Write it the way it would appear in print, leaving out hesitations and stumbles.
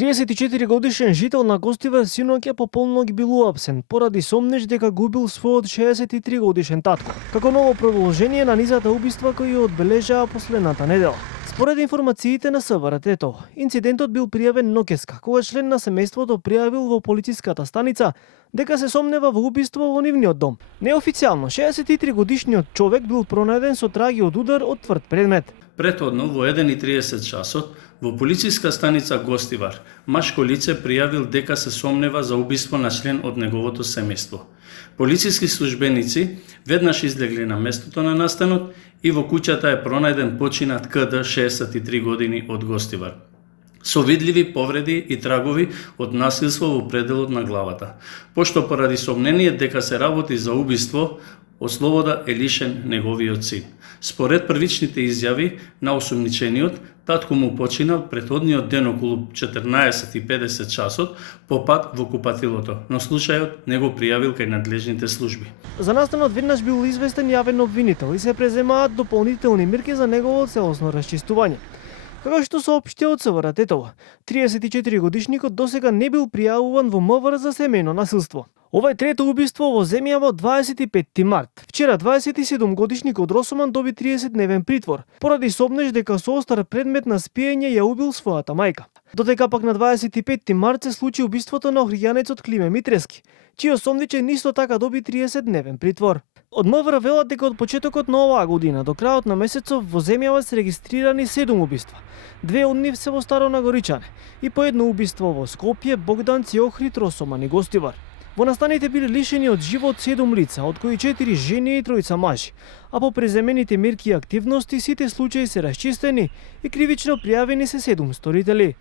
34 годишен жител на Гостивар синоќа по полног бил уапсен поради сомнеж дека губил својот 63 годишен татко, како ново продолжение на низата убиства кои одбележаа последната недела. Според информациите на СВРТ-то, инцидентот бил пријавен ноќеска, кога член на семејството пријавил во полициската станица дека се сомнева во убиство во нивниот дом. Неофицијално, 63 годишниот човек бил пронајден со траги од удар од тврд предмет. Претходно во 1:30 часот во полициска станица Гостивар машко лице пријавил дека се сомнева за убиство на член од неговото семејство. Полициски службеници веднаш излегли на местото на настанот и во куќата е пронајден починат КД 63 години од Гостивар, со видливи повреди и трагови од насилство во пределот на главата. Пошто поради сомнение дека се работи за убиство, од слобода е лишен неговиот син. Според првичните изјави на осумничениот, татко му починал претходниот ден околу 14:50 часот по пат во купатилото, но случајот не го пријавил кај надлежните служби. За настанот веднаш бил известен јавен обвинител и се преземаат дополнителни мерки за негово целосно расчистување. Како што соопшти од СВРТ-то, 34 годишникот досега не бил пријавуван во МВР за семејно насилство. Ова е трето убиство во земјава 25 март. Вчера 27 годишникот Росоман доби 30-дневен притвор, поради сомнеж дека со остар предмет на спиење ја убил својата мајка. Додека пак на 25 март се случи убиството на охријанецот Климе Митрески, чиј осомничен исто така доби 30-дневен притвор. Од МВР велат дека од почетокот на оваа година до крајот на месецов во земјава се регистрирани 7 убиства. 2 од нив се во Старо Нагоричане и по едно убиство во Скопје, Богданци, Охрид, Росоман и Гостивар. Во настаните били лишени од живот 7 лица, од кои 4 жени и 3 мажи, а по преземените мерки и активности сите случаи се расчистени и кривично пријавени се 7 сторители.